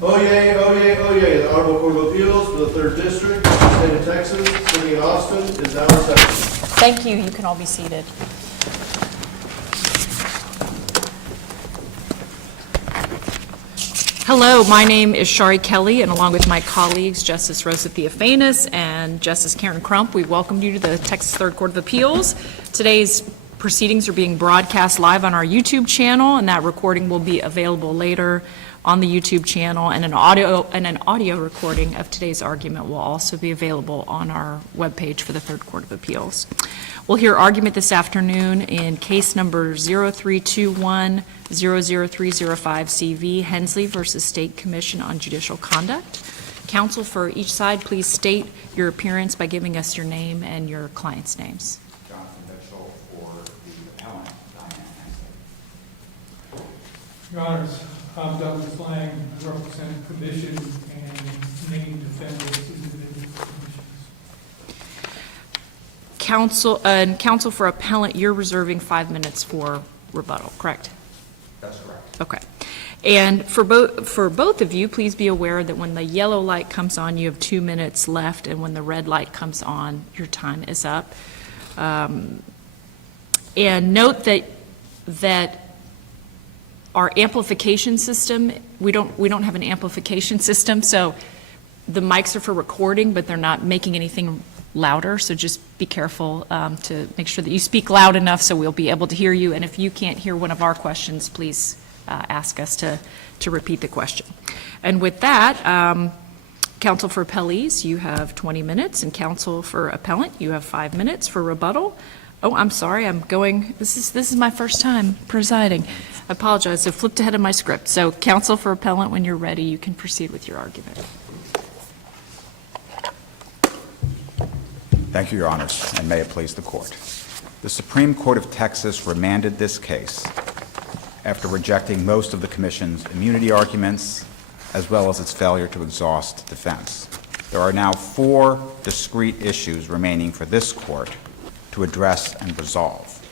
Oyez, oyez, oyez. The Honorable Court of Appeals for the 3rd District, State of Texas, City of Austin, is now in session. Thank you. You can all be seated. Hello, my name is Shari Kelly, and along with my colleagues, Justice Rosa Theophanis and Justice Karen Crump, we welcome you to the Texas Third Court of Appeals. Today's proceedings are being broadcast live on our YouTube channel, and that recording will be available later on the YouTube channel, and an audio recording of today's argument will also be available on our webpage for the Third Court of Appeals. We'll hear argument this afternoon in case number 0321-00305 Hensley versus State Commission on Judicial Conduct. Counsel for each side, please state your appearance by giving us your name and your client's names. Jonathan Mitchell for the appellant, Diane Hensley. Your Honors, I'm Douglas Lang, I represent the Commission and named defendants in individual commissions. Counsel for appellant, you're reserving 5 minutes for rebuttal, correct? That's correct. Okay. And for both of you, please be aware that when the yellow light comes on, you have 2 minutes left, and when the red light comes on, your time is up. And note that our amplification system, we don't have an amplification system, so the mics are for recording, but they're not making anything louder, so just be careful to make sure that you speak loud enough so we'll be able to hear you, and if you can't hear one of our questions, please ask us to repeat the question. And with that, counsel for appellees, you have 20 minutes, and counsel for appellant, you have 5 minutes for rebuttal. Oh, I'm sorry, this is my first time presiding. I apologize, I flipped ahead of my script. So counsel for appellant, when you're ready, you can proceed with your argument. Thank you, Your Honors, and may it please the Court. The Supreme Court of Texas remanded this case after rejecting most of the Commission's immunity arguments, as well as its failure to exhaust defense. There are now 4 discrete issues remaining for this Court to address and resolve.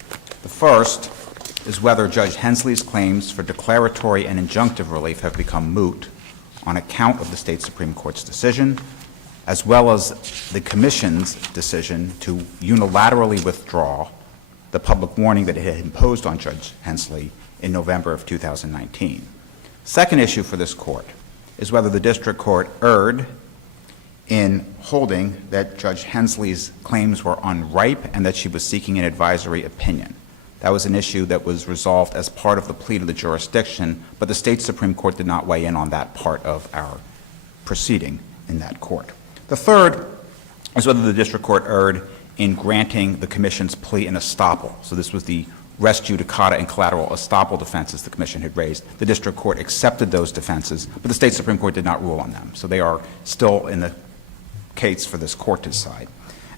The first is whether Judge Hensley's claims for declaratory and injunctive relief have become moot on account of the State Supreme Court's decision, as well as the Commission's decision to unilaterally withdraw the public warning that it had imposed on Judge Hensley in November of 2019. Second issue for this Court is whether the District Court erred in holding that Judge Hensley's claims were unripe and that she was seeking an advisory opinion. That was an issue that was resolved as part of the plea to the jurisdiction, but the State Supreme Court did not weigh in on that part of our proceeding in that court. The third is whether the District Court erred in granting the Commission's plea in estoppel. So this was the res judicata and collateral estoppel defenses the Commission had raised. The District Court accepted those defenses, but the State Supreme Court did not rule on them. So they are still in the case for this Court to decide.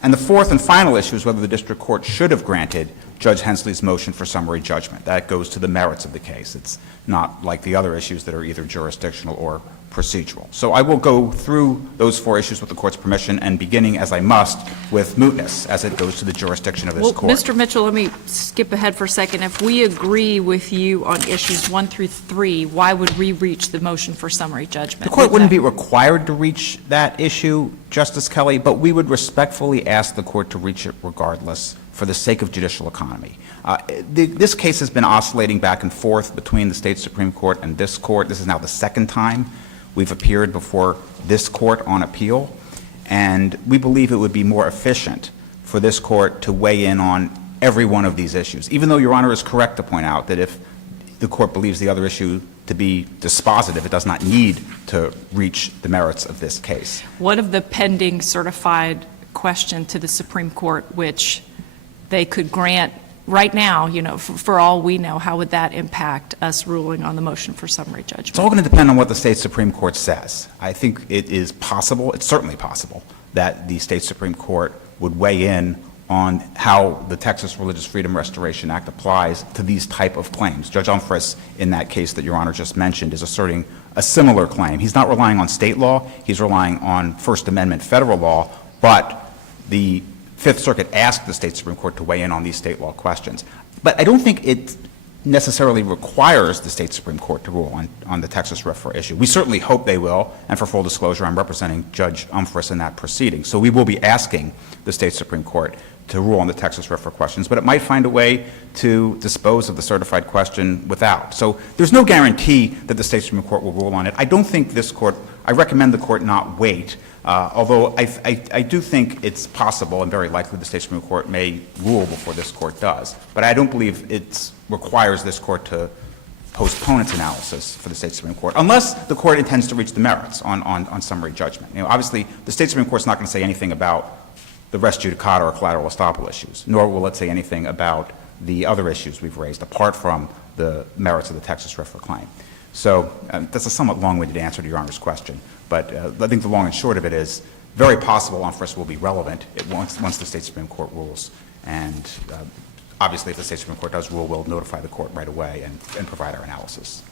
And the fourth and final issue is whether the District Court should have granted Judge Hensley's motion for summary judgment. That goes to the merits of the case. It's not like the other issues that are either jurisdictional or procedural. So I will go through those 4 issues with the Court's permission, and beginning, as I must, with mootness as it goes to the jurisdiction of this Court. Mr. Mitchell, let me skip ahead for a second. If we agree with you on issues 1 through 3, why would we reach the motion for summary judgment? The Court wouldn't be required to reach that issue, Justice Kelly, but we would respectfully ask the Court to reach it regardless for the sake of judicial economy. This case has been oscillating back and forth between the State Supreme Court and this Court. This is now the second time we've appeared before this Court on appeal, and we believe it would be more efficient for this Court to weigh in on every one of these issues, even though Your Honor is correct to point out that if the Court believes the other issue to be dispositive, it does not need to reach the merits of this case. What of the pending certified question to the Supreme Court, which they could grant right now, for all we know? How would that impact us ruling on the motion for summary judgment? It's all going to depend on what the State Supreme Court says. I think it is possible, it's certainly possible, that the State Supreme Court would weigh in on how the Texas Religious Freedom Restoration Act applies to these type of claims. Judge Umphris, in that case that Your Honor just mentioned, is asserting a similar claim. He's not relying on state law, he's relying on First Amendment federal law, but the Fifth Circuit asked the State Supreme Court to weigh in on these state law questions. But I don't think it necessarily requires the state Supreme Court to rule on the Texas RFRA issue. We certainly hope they will, and for full disclosure, I'm representing Judge Umphris in that proceeding. So we will be asking the state Supreme Court to rule on the Texas RFRA questions, but it might find a way to dispose of the certified question without. So there's no guarantee that the state Supreme Court will rule on it. I don't think this court, I recommend the court not wait, although I do think it's possible and very likely the state Supreme Court may rule before this court does. But I don't believe it requires this court to postpone its analysis for the state Supreme Court, unless the court intends to reach the merits on summary judgment. You know, obviously, the state Supreme Court's not going to say anything about the res judicata or collateral estoppel issues, nor will it say anything about the other issues we've raised, apart from the merits of the Texas RFRA claim. So that's a somewhat long-winded answer to Your Honor's question, but I think the long and short of it is very possible Umphris will be relevant once the state Supreme Court rules, and obviously if the state Supreme Court does rule, we'll notify the court right away and provide our analysis.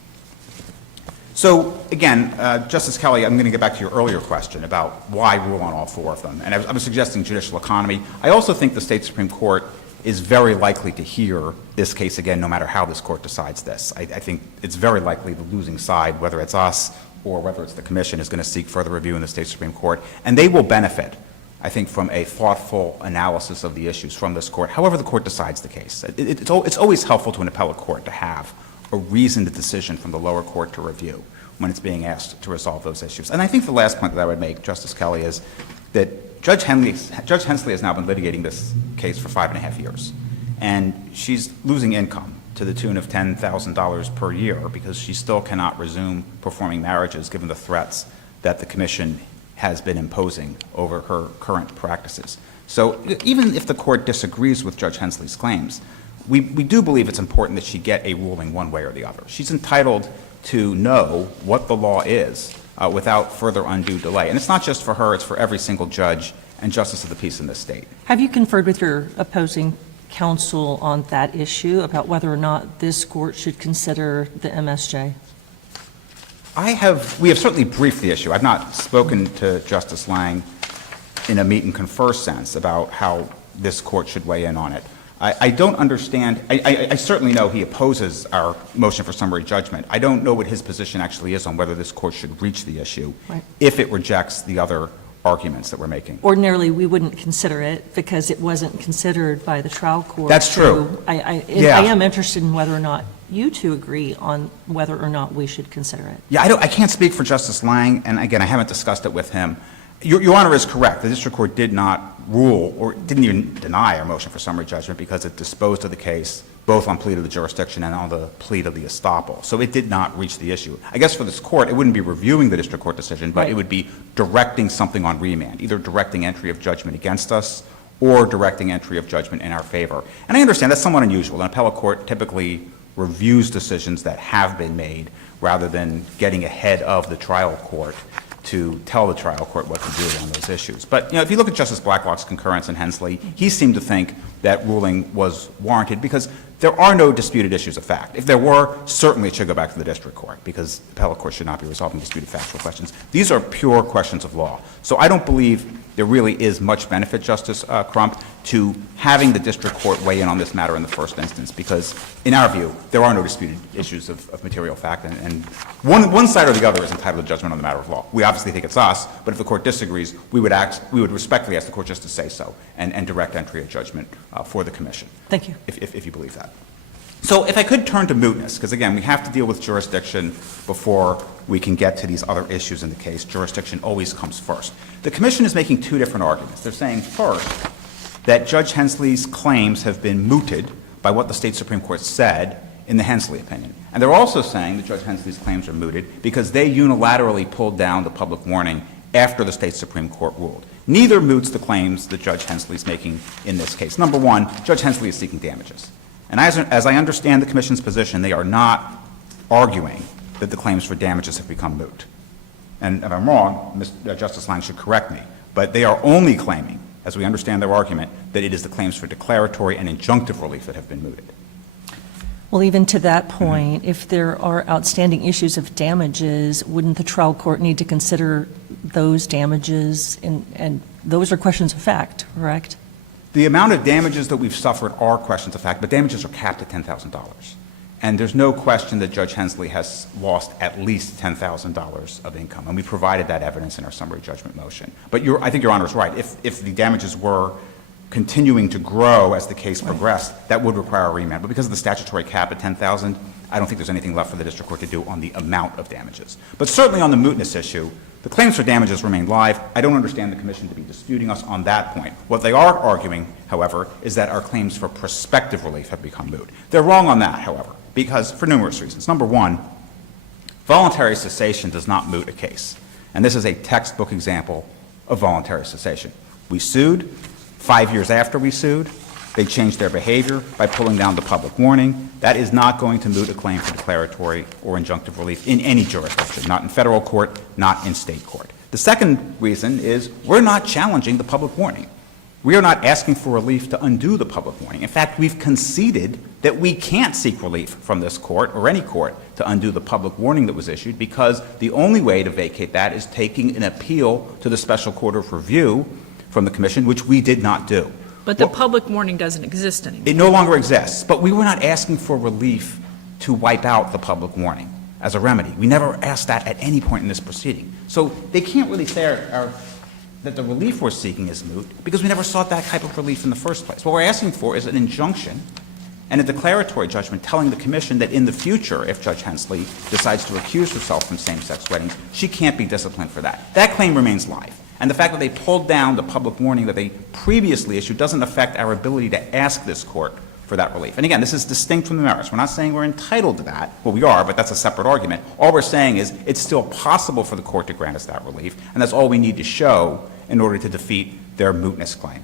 So again, Justice Kelly, I'm going to get back to your earlier question about why rule on all four of them. And I was suggesting judicial economy. I also think the state Supreme Court is very likely to hear this case again, no matter how this court decides this. I think it's very likely the losing side, whether it's us or whether it's the commission, is going to seek further review in the state Supreme Court. And they will benefit, I think, from a thoughtful analysis of the issues from this court, however the court decides the case. It's always helpful to an appellate court to have a reasoned decision from the lower court to review when it's being asked to resolve those issues. And I think the last point that I would make, Justice Kelly, is that Judge Hensley has now been litigating this case for 5.5 years, and she's losing income to the tune of $10,000 per year because she still cannot resume performing marriages given the threats that the commission has been imposing over her current practices. So even if the court disagrees with Judge Hensley's claims, we do believe it's important that she get a ruling one way or the other. She's entitled to know what the law is without further undue delay. And it's not just for her, it's for every single judge and justice of the peace in this state. Have you conferred with your opposing counsel on that issue about whether or not this court should consider the MSJ? We have certainly briefed the issue. I've not spoken to Justice Lang in a meet and confer sense about how this court should weigh in on it. I don't understand. I certainly know he opposes our motion for summary judgment. I don't know what his position actually is on whether this court should reach the issue if it rejects the other arguments that we're making. Ordinarily, we wouldn't consider it because it wasn't considered by the trial court. That's true. So I am interested in whether or not you two agree on whether or not we should consider it. Yeah, I can't speak for Justice Lang, and again, I haven't discussed it with him. Your Honor is correct. The district court did not rule or didn't even deny our motion for summary judgment because it disposed of the case both on plea of the jurisdiction and on the plea of the estoppel. So it did not reach the issue. I guess for this court, it wouldn't be reviewing the district court decision, but it would be directing something on remand, either directing entry of judgment against us or directing entry of judgment in our favor. And I understand that's somewhat unusual. An appellate court typically reviews decisions that have been made rather than getting ahead of the trial court to tell the trial court what to do on those issues. But, you know, if you look at Justice Blacklock's concurrence in Hensley, he seemed to think that ruling was warranted because there are no disputed issues of fact. If there were, certainly it should go back to the district court because the appellate court should not be resolving disputed factual questions. These are pure questions of law. So I don't believe there really is much benefit, Justice Crump, to having the district court weigh in on this matter in the first instance because, in our view, there are no disputed issues of material fact, and one side or the other is entitled to judgment on the matter of law. We obviously think it's us, but if the court disagrees, we would respectfully ask the court just to say so and direct entry of judgment for the commission. Thank you. If you believe that. So if I could turn to mootness, because again, we have to deal with jurisdiction before we can get to these other issues in the case. Jurisdiction always comes first. The commission is making two different arguments. They're saying, first, that Judge Hensley's claims have been mooted by what the state Supreme Court said in the Hensley opinion. And they're also saying that Judge Hensley's claims are mooted because they unilaterally pulled down the public warning after the state Supreme Court ruled. Neither moots the claims that Judge Hensley's making in this case. Number one, Judge Hensley is seeking damages. And as I understand the commission's position, they are not arguing that the claims for damages have become moot. And if I'm wrong, Justice Lang should correct me. But they are only claiming, as we understand their argument, that it is the claims for declaratory and injunctive relief that have been mooted. Well, even to that point, if there are outstanding issues of damages, wouldn't the trial court need to consider those damages? And those are questions of fact, correct? The amount of damages that we've suffered are questions of fact, but damages are capped at $10,000. And there's no question that Judge Hensley has lost at least $10,000 of income, and we provided that evidence in our summary judgment motion. But I think Your Honor is right. If the damages were continuing to grow as the case progressed, that would require a remand. But because of the statutory cap at $10,000, I don't think there's anything left for the district court to do on the amount of damages. But certainly on the mootness issue, the claims for damages remain live. I don't understand the commission to be disputing us on that point. What they are arguing, however, is that our claims for prospective relief have become moot. They're wrong on that, however, because for numerous reasons. Number one, voluntary cessation does not moot a case. And this is a textbook example of voluntary cessation. We sued. 5 years after we sued, they changed their behavior by pulling down the public warning. That is not going to moot a claim for declaratory or injunctive relief in any jurisdiction, not in federal court, not in state court. The second reason is we're not challenging the public warning. We are not asking for relief to undo the public warning. In fact, we've conceded that we can't seek relief from this court or any court to undo the public warning that was issued, because the only way to vacate that is taking an appeal to the Special Court of Review from the commission, which we did not do. But the public warning doesn't exist anymore. It no longer exists, but we were not asking for relief to wipe out the public warning as a remedy. We never asked that at any point in this proceeding. So they can't really say that the relief we're seeking is moot, because we never sought that type of relief in the first place. What we're asking for is an injunction and a declaratory judgment telling the commission that in the future, if Judge Hensley decides to recuse herself from same-sex weddings, she can't be disciplined for that. That claim remains live. And the fact that they pulled down the public warning that they previously issued doesn't affect our ability to ask this court for that relief. And again, this is distinct from the merits. We're not saying we're entitled to that. Well, we are, but that's a separate argument. All we're saying is it's still possible for the court to grant us that relief, and that's all we need to show in order to defeat their mootness claim.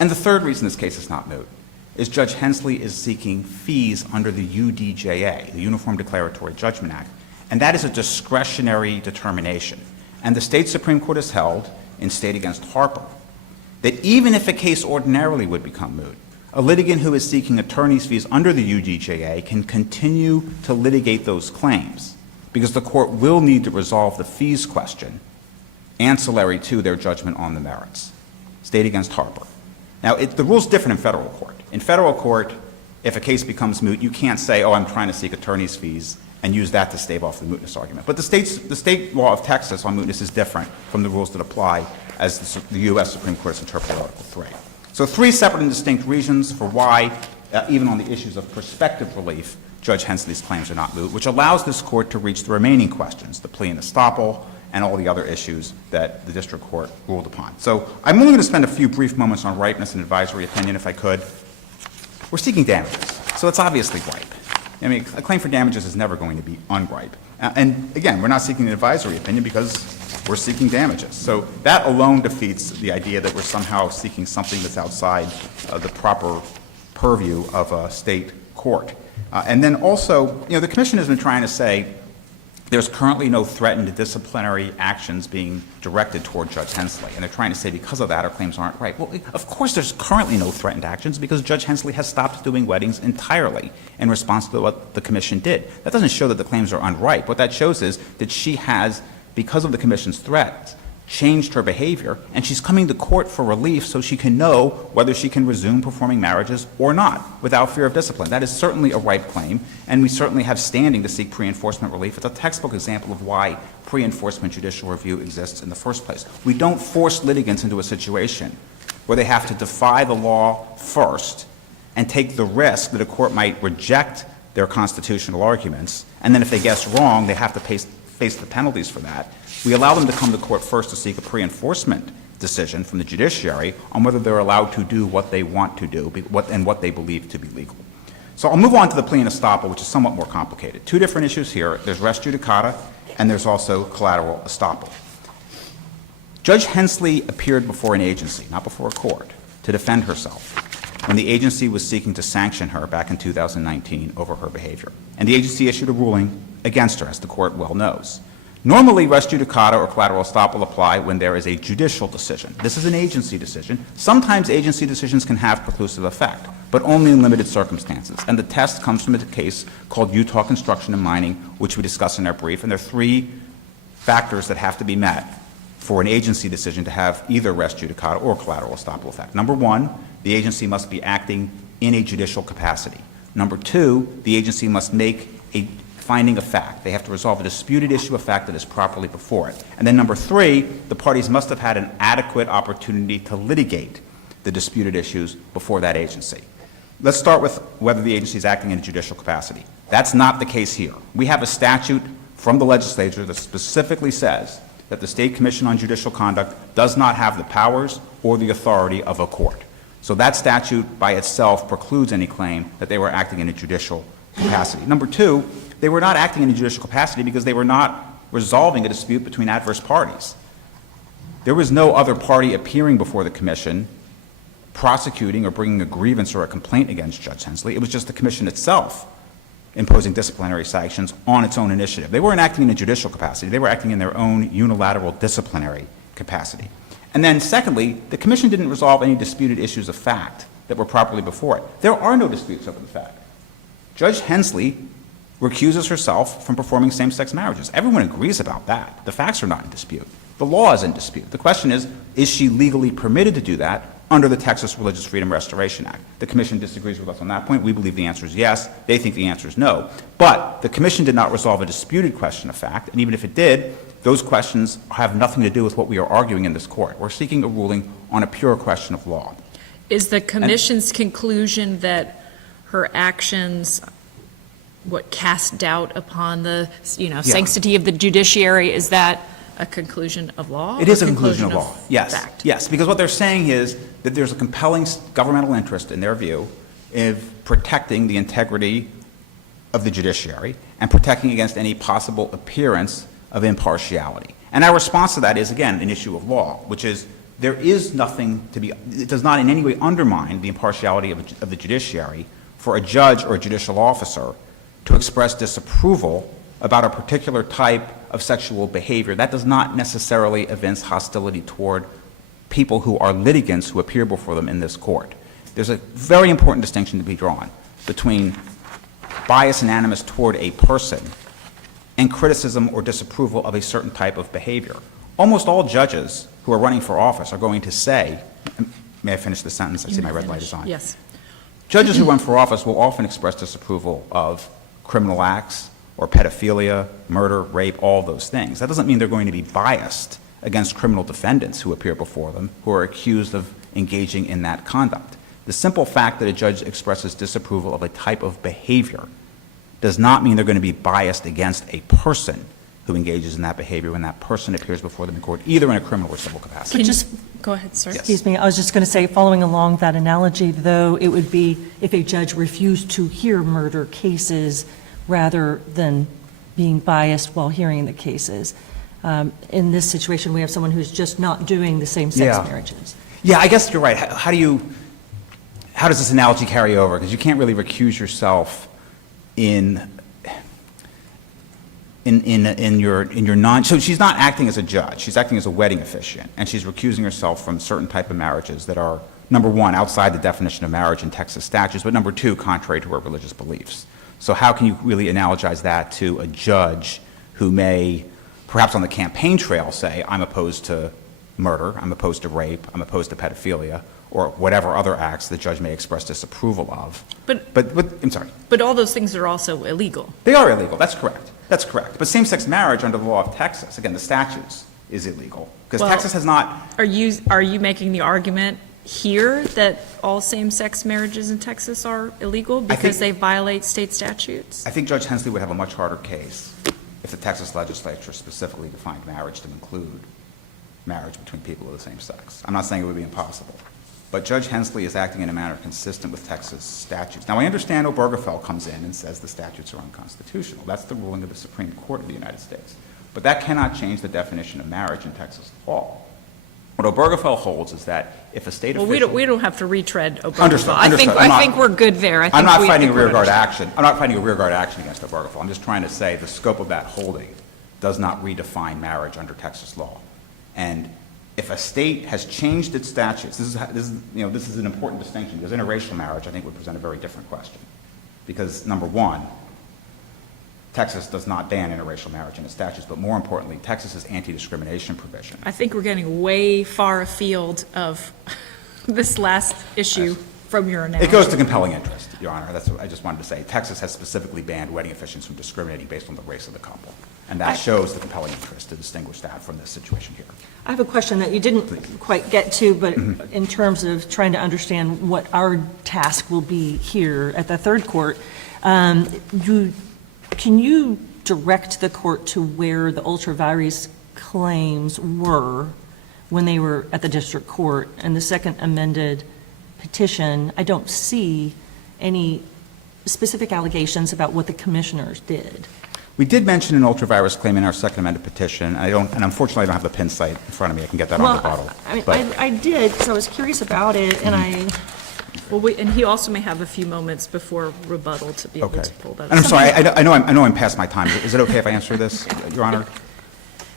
And the third reason this case is not moot is Judge Hensley is seeking fees under the UDJA, the Uniform Declaratory Judgment Act, and that is a discretionary determination. And the state Supreme Court has held in State against Harper that even if a case ordinarily would become moot, a litigant who is seeking attorney's fees under the UDJA can continue to litigate those claims, because the court will need to resolve the fees question ancillary to their judgment on the merits. State against Harper. Now, the rule's different in federal court. In federal court, if a case becomes moot, you can't say, oh, I'm trying to seek attorney's fees, and use that to stave off the mootness argument. But the state law of Texas on mootness is different from the rules that apply as the U.S. Supreme Court has interpreted Article 3. So 3 separate and distinct reasons for why, even on the issues of prospective relief, Judge Hensley's claims are not moot, which allows this court to reach the remaining questions, the plea and estoppel, and all the other issues that the district court ruled upon. So I'm only going to spend a few brief moments on ripeness and advisory opinion, if I could. We're seeking damages, so it's obviously ripe. I mean, a claim for damages is never going to be unripe. And again, we're not seeking an advisory opinion because we're seeking damages. So that alone defeats the idea that we're somehow seeking something that's outside the proper purview of a state court. And then also, the commission has been trying to say there's currently no threatened disciplinary actions being directed toward Judge Hensley. And they're trying to say because of that, our claims aren't ripe. Well, of course there's currently no threatened actions because Judge Hensley has stopped doing weddings entirely in response to what the commission did. That doesn't show that the claims are unripe. What that shows is that she has, because of the commission's threats, changed her behavior, and she's coming to court for relief so she can know whether she can resume performing marriages or not without fear of discipline. That is certainly a ripe claim, and we certainly have standing to seek pre-enforcement relief. It's a textbook example of why pre-enforcement judicial review exists in the first place. We don't force litigants into a situation where they have to defy the law first and take the risk that a court might reject their constitutional arguments, and then if they guess wrong, they have to face the penalties for that. We allow them to come to court first to seek a pre-enforcement decision from the judiciary on whether they're allowed to do what they want to do and what they believe to be legal. So I'll move on to the plea and estoppel, which is somewhat more complicated. Two different issues here. There's res judicata, and there's also collateral estoppel. Judge Hensley appeared before an agency, not before a court, to defend herself when the agency was seeking to sanction her back in 2019 over her behavior. And the agency issued a ruling against her, as the court well knows. Normally, res judicata or collateral estoppel apply when there is a judicial decision. This is an agency decision. Sometimes agency decisions can have preclusive effect, but only in limited circumstances. And the test comes from a case called Utah Construction and Mining, which we discuss in our brief. And there are 3 factors that have to be met for an agency decision to have either res judicata or collateral estoppel effect. Number 1, the agency must be acting in a judicial capacity. Number two, the agency must make a finding of fact. They have to resolve a disputed issue of fact that is properly before it. And then number three, the parties must have had an adequate opportunity to litigate the disputed issues before that agency. Let's start with whether the agency is acting in a judicial capacity. That's not the case here. We have a statute from the legislature that specifically says that the State Commission on Judicial Conduct does not have the powers or the authority of a court. So that statute by itself precludes any claim that they were acting in a judicial capacity. Number two, they were not acting in a judicial capacity because they were not resolving a dispute between adverse parties. There was no other party appearing before the Commission prosecuting or bringing a grievance or a complaint against Judge Hensley. It was just the Commission itself imposing disciplinary sanctions on its own initiative. They weren't acting in a judicial capacity. They were acting in their own unilateral disciplinary capacity. And then secondly, the Commission didn't resolve any disputed issues of fact that were properly before it. There are no disputes over the fact. Judge Hensley recuses herself from performing same-sex marriages. Everyone agrees about that. The facts are not in dispute. The law is in dispute. The question is she legally permitted to do that under the Texas Religious Freedom Restoration Act? The Commission disagrees with us on that point. We believe the answer is yes. They think the answer is no. But the Commission did not resolve a disputed question of fact, and even if it did, those questions have nothing to do with what we are arguing in this court. We're seeking a ruling on a pure question of law. Is the Commission's conclusion that her actions cast doubt upon the, sanctity of the judiciary, is that a conclusion of law? It is a conclusion of law, yes. Fact? Yes, because what they're saying is that there's a compelling governmental interest, in their view, in protecting the integrity of the judiciary and protecting against any possible appearance of impartiality. And our response to that is, again, an issue of law, which is there is nothing to be, it does not in any way undermine the impartiality of the judiciary for a judge or a judicial officer to express disapproval about a particular type of sexual behavior. That does not necessarily evince hostility toward people who are litigants who appear before them in this court. There's a very important distinction to be drawn between bias and animus toward a person and criticism or disapproval of a certain type of behavior. Almost all judges who are running for office are going to say, may I finish the sentence? I see my red light is on. Yes. Judges who run for office will often express disapproval of criminal acts or pedophilia, murder, rape, all those things. That doesn't mean they're going to be biased against criminal defendants who appear before them who are accused of engaging in that conduct. The simple fact that a judge expresses disapproval of a type of behavior does not mean they're going to be biased against a person who engages in that behavior when that person appears before them in court, either in a criminal or civil capacity. Go ahead, sir. Excuse me, I was just going to say, following along that analogy, though, it would be if a judge refused to hear murder cases rather than being biased while hearing the cases. In this situation, we have someone who's just not doing the same-sex marriages. Yeah, I guess you're right. How does this analogy carry over? Because you can't really recuse yourself in your non, so she's not acting as a judge, she's acting as a wedding officiant, and she's recusing herself from certain type of marriages that are, number one, outside the definition of marriage in Texas statutes, but number two, contrary to her religious beliefs. So how can you really analogize that to a judge who may, perhaps on the campaign trail, say, I'm opposed to murder, I'm opposed to rape, I'm opposed to pedophilia, or whatever other acts the judge may express disapproval of. But I'm sorry. But all those things are also illegal. They are illegal, that's correct. That's correct. But same-sex marriage under the law of Texas, again, the statutes, is illegal. Because Well, Texas has not, Are you making the argument here that all same-sex marriages in Texas are illegal because they violate state statutes? I think Judge Hensley would have a much harder case if the Texas legislature specifically defined marriage to include marriage between people of the same sex. I'm not saying it would be impossible. But Judge Hensley is acting in a manner consistent with Texas statutes. Now, I understand Obergefell comes in and says the statutes are unconstitutional. That's the ruling of the Supreme Court of the United States. But that cannot change the definition of marriage in Texas law. What Obergefell holds is that if a state Well, official... we don't have to retread Obergefell. Understood. I think we're good there. I'm not fighting a rearguard action. I'm not fighting a rearguard action against Obergefell. I'm just trying to say the scope of that holding does not redefine marriage under Texas law. And if a state has changed its statutes, this is an important distinction, because interracial marriage, I think, would present a very different question. Because, number one, Texas does not ban interracial marriage in its statutes, but more importantly, Texas's anti-discrimination provision. I think we're getting way far afield of this last issue from your analysis. It goes to compelling interest. Your Honor. That's what I just wanted to say. Texas has specifically banned wedding officiants from discriminating based on the race of the couple. And that shows the compelling interest to distinguish that from this situation here. I have a question that you didn't quite get to, but in terms of trying to understand what our task will be here at the third court, can you direct the court to where the ultra vires claims were when they were at the district court? And the second amended petition, I don't see any specific allegations about what the commissioners did. We did mention an ultra-virus claim in our second amended petition. And unfortunately, I don't have the pin site in front of me. I can get that on the bottle. I mean, But- I did, because I was curious about it, and Well, and he also may have a few moments before rebuttal to be able Okay. to pull that up. And I'm sorry, I know I'm past my time. Is it okay if I answer this, Your Honor?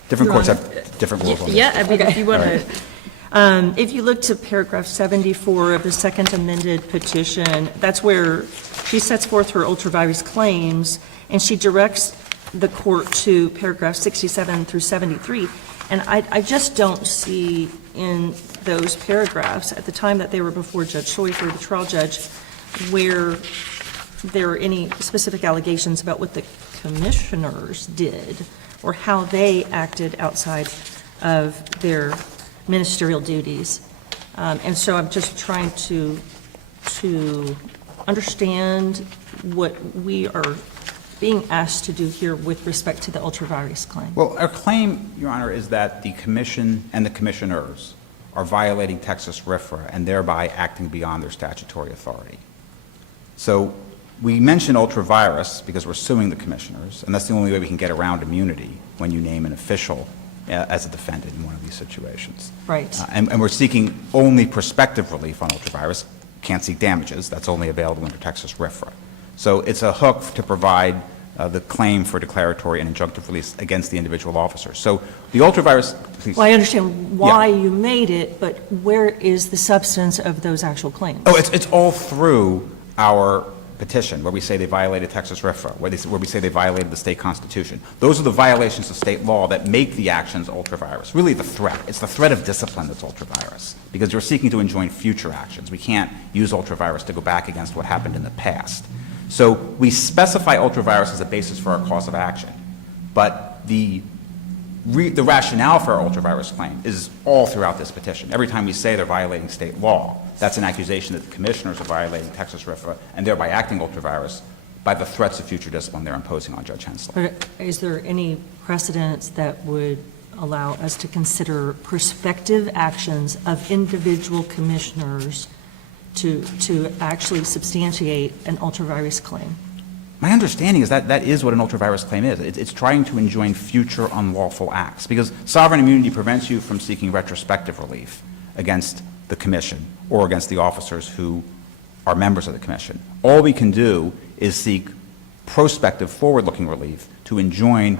Different Your courts Honor. have different rules on this. Yeah, I mean, if you want to, if you look to paragraph 74 of the second amended petition, that's where she sets forth her ultra-virus claims, and she directs the court to paragraph 67 through 73. And I just don't see in those paragraphs, at the time that they were before Judge Schleifer, the trial judge, where there are any specific allegations about what the commissioners did or how they acted outside of their ministerial duties. And so I'm just trying to understand what we are being asked to do here with respect to the ultra-virus claim. Well, our claim, Your Honor, is that the commission and the commissioners are violating Texas RFRA and thereby acting beyond their statutory authority. So we mention ultra-virus because we're suing the commissioners, and that's the only way we can get around immunity when you name an official as a defendant in one of these situations. Right. And we're seeking only prospective relief on ultra-virus. Can't seek damages. That's only available under Texas RFRA. So it's a hook to provide the claim for declaratory and injunctive release against the individual officer. So the ultra-virus... Well, I understand why you made it, but where is the substance of those actual claims? Oh, it's all through our petition, where we say they violated Texas RFRA, where we say they violated the state constitution. Those are the violations of state law that make the actions ultra-virus. Really the threat. It's the threat of discipline that's ultra-virus, because you're seeking to enjoin future actions. We can't use ultra-virus to go back against what happened in the past. So we specify ultra-virus as a basis for our cause of action, but the rationale for our ultra-virus claim is all throughout this petition. Every time we say they're violating state law, that's an accusation that the commissioners are violating Texas RFRA and thereby acting ultra-virus by the threats of future discipline they're imposing on Judge Hensler. But is there any precedents that would allow us to consider prospective actions of individual commissioners to actually substantiate an ultra-virus claim? My understanding is that that is what an ultra-virus claim is. It's trying to enjoin future unlawful acts, because sovereign immunity prevents you from seeking retrospective relief against the commission or against the officers who are members of the commission. All we can do is seek prospective, forward-looking relief to enjoin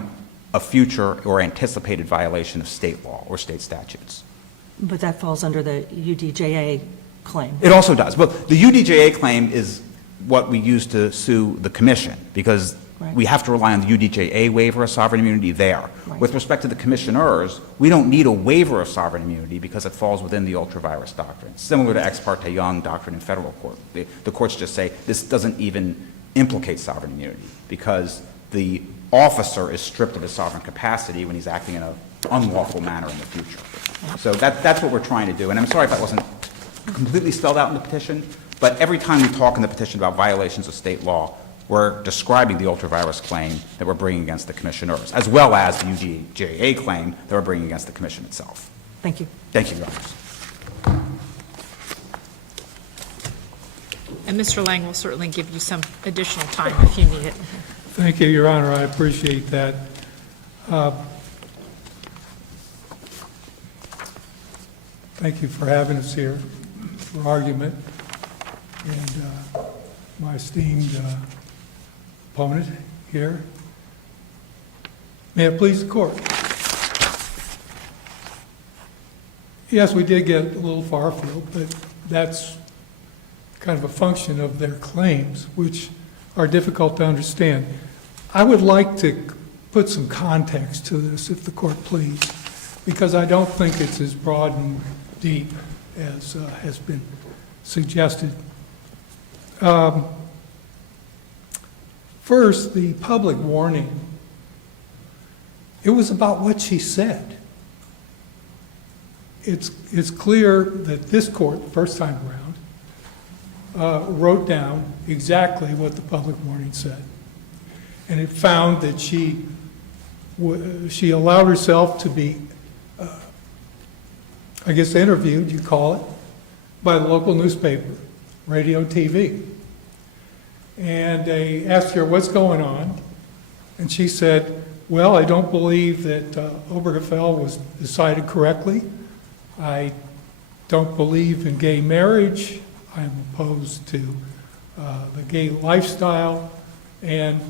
a future or anticipated violation of state law or state statutes. But that falls under the UDJA claim. It also does. Well, the UDJA claim is what we use to sue the commission, because Right. we have to rely on the UDJA waiver of sovereign immunity there. Right. With respect to the commissioners, we don't need a waiver of sovereign immunity because it falls within the ultra-virus doctrine, similar to Ex parte Young doctrine in federal court. The courts just say this doesn't even implicate sovereign immunity because the officer is stripped of his sovereign capacity when he's acting in an unlawful manner in the future. So that's what we're trying to do. And I'm sorry if that wasn't completely spelled out in the petition, but every time we talk in the petition about violations of state law, we're describing the ultra-virus claim that we're bringing against the commissioners, as well as the UDJA claim that we're bringing against the commission itself. Thank you. Thank you, Your Honors. and Mr. Lang will certainly give you some additional time if you need it. Thank you, Your Honor, I appreciate that. Thank you for having us here for argument, and my esteemed opponent here. May it please the court. Yes, we did get a little far afield, but that's kind of a function of their claims, which are difficult to understand. I would like to put some context to this, if the court please, because I don't think it's as broad and deep as has been suggested. First, the public warning. It was about what she said. It's clear that this court, the first time around, wrote down exactly what the public warning said. And it found that she allowed herself to be, I guess, interviewed, you call it, by the local newspaper, radio, TV. And they asked her, what's going on? And she said, well, I don't believe that Obergefell was decided correctly. I don't believe in gay marriage. I'm opposed to the gay lifestyle. And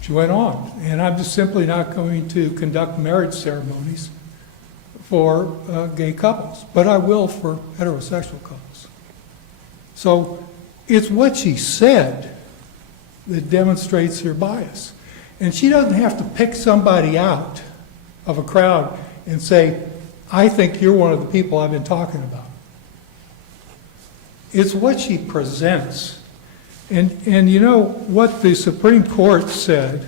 she went on. And I'm just simply not going to conduct marriage ceremonies for gay couples, but I will for heterosexual couples. So it's what she said that demonstrates her bias. And she doesn't have to pick somebody out of a crowd and say, I think you're one of the people I've been talking about. It's what she presents. And you know what the Supreme Court said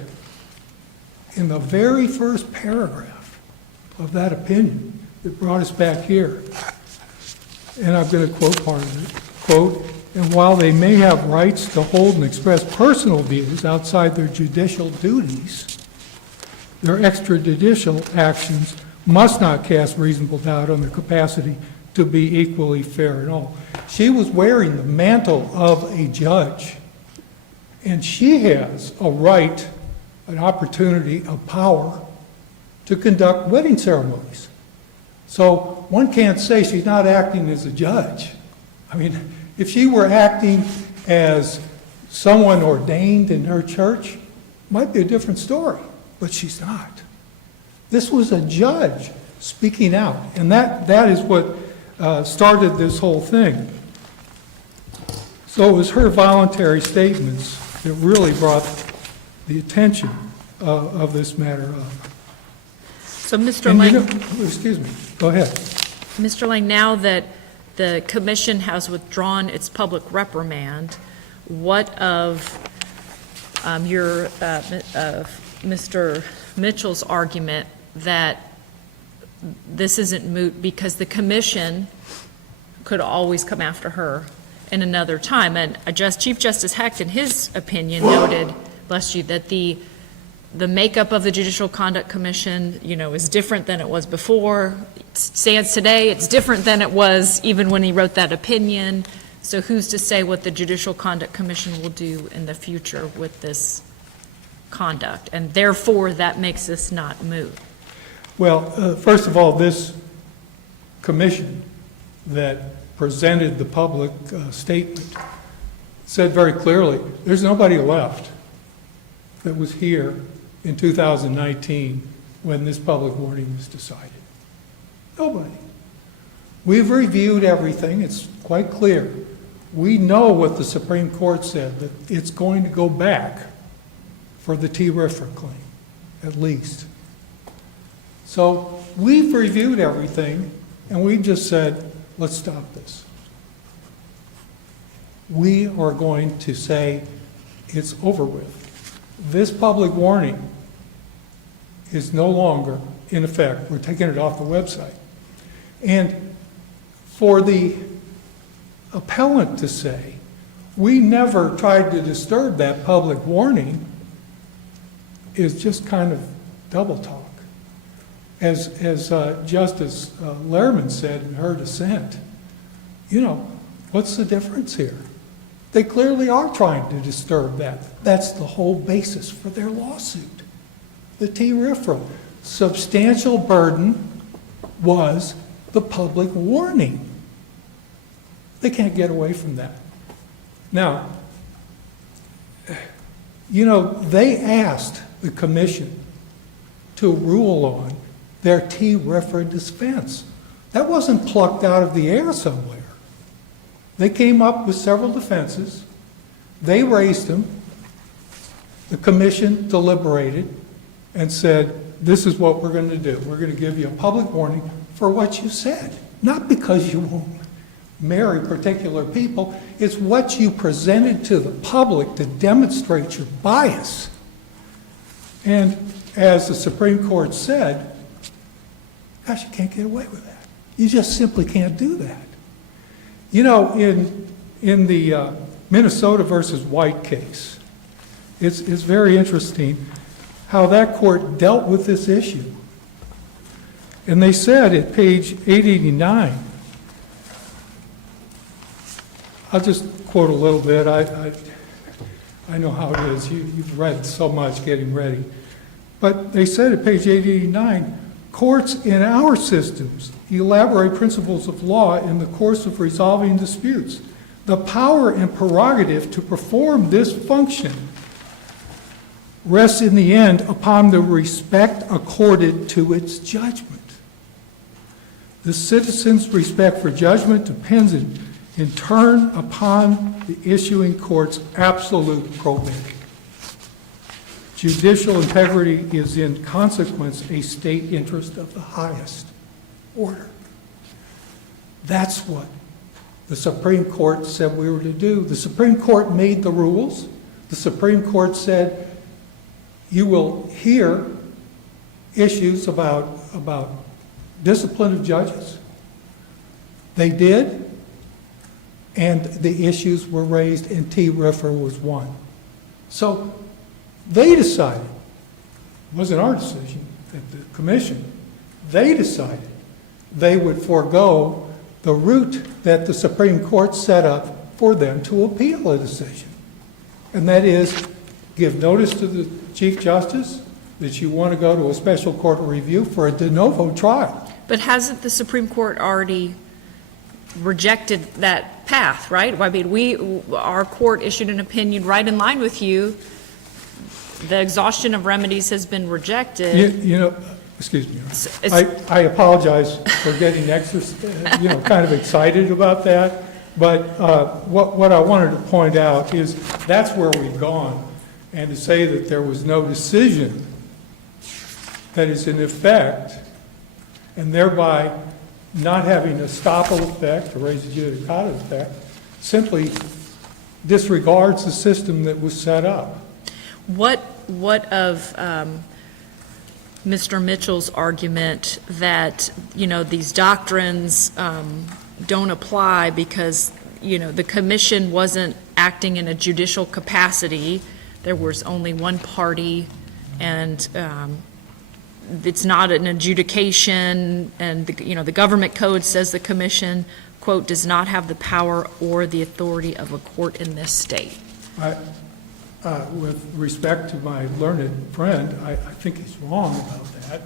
in the very first paragraph of that opinion that brought us back here? And I'm going to quote part of it. Quote, and while they may have rights to hold and express personal views outside their judicial duties, their extrajudicial actions must not cast reasonable doubt on their capacity to be equally fair in all. She was wearing the mantle of a judge, and she has a right, an opportunity, a power to conduct wedding ceremonies. So one can't say she's not acting as a judge. I mean, if she were acting as someone ordained in her church, it might be a different story, but she's not. This was a judge speaking out, and that is what started this whole thing. So it was her voluntary statements that really brought the attention of this matter up. So, Mr. And Lang, excuse me, go ahead. Mr. Lang, now that the commission has withdrawn its public reprimand, what of Mr. Mitchell's argument that this isn't moot because the commission could always come after her in another time? And Chief Justice Hecht, in his opinion, noted, bless you, that the makeup of the Judicial Conduct Commission, is different than it was before. It stands today, it's different than it was even when he wrote that opinion. So who's to say what the Judicial Conduct Commission will do in the future with this conduct? And therefore, that makes this not moot. Well, first of all, this commission that presented the public statement said very clearly, there's nobody left that was here in 2019 when this public warning was decided. Nobody. We've reviewed everything. It's quite clear. We know what the Supreme Court said, that it's going to go back for the T-RFRA claim, at least. So we've reviewed everything, and we just said, let's stop this. We are going to say it's over with. This public warning is no longer in effect. We're taking it off the website. And for the appellant to say, we never tried to disturb that public warning, is just kind of double talk. As Justice Lehrman said in her dissent, what's the difference here? They clearly are trying to disturb that. That's the whole basis for their lawsuit. The T-RFRA. Substantial burden was the public warning. They can't get away from that. Now, they asked the commission to rule on their T-RFRA defense. That wasn't plucked out of the air somewhere. They came up with several defenses. They raised them. The commission deliberated and said, this is what we're going to do. We're going to give you a public warning for what you said, not because you won't marry particular people. It's what you presented to the public to demonstrate your bias. And as the Supreme Court said, gosh, you can't get away with that. You just simply can't do that. You know, in the Minnesota versus White case, it's very interesting how that court dealt with this issue. And they said at page 889, I'll just quote a little bit. I know how it is. You've read so much getting ready. But they said at page 889, courts in our systems elaborate principles of law in the course of resolving disputes. The power and prerogative to perform this function rests in the end upon the respect accorded to its judgment. The citizen's respect for judgment depends in turn upon the issuing court's absolute probity. Judicial integrity is in consequence a state interest of the highest order. That's what the Supreme Court said we were to do. The Supreme Court made the rules. The Supreme Court said you will hear issues about discipline of judges. They did, and the issues were raised, and T. Riffer was one. So they decided, it wasn't our decision at the commission, they decided they would forego the route that the Supreme Court set up for them to appeal a decision. And that is, give notice to the Chief Justice that you want to go to a special court of review for a de novo trial. But hasn't the Supreme Court already rejected that path, right? I mean, our court issued an opinion right in line with you. The exhaustion of remedies has been rejected. You know, excuse me, I apologize for getting extra, kind of excited about that. But what I wanted to point out is that's where we've gone. And to say that there was no decision that is in effect, and thereby not having a estoppel effect or res judicata effect, simply disregards the system that was set up. What of Mr. Mitchell's argument that, these doctrines don't apply because, the commission wasn't acting in a judicial capacity, there was only one party, and it's not an adjudication, and the government code says the commission, quote, does not have the power or the authority of a court in this state? With respect to my learned friend, I think he's wrong about that.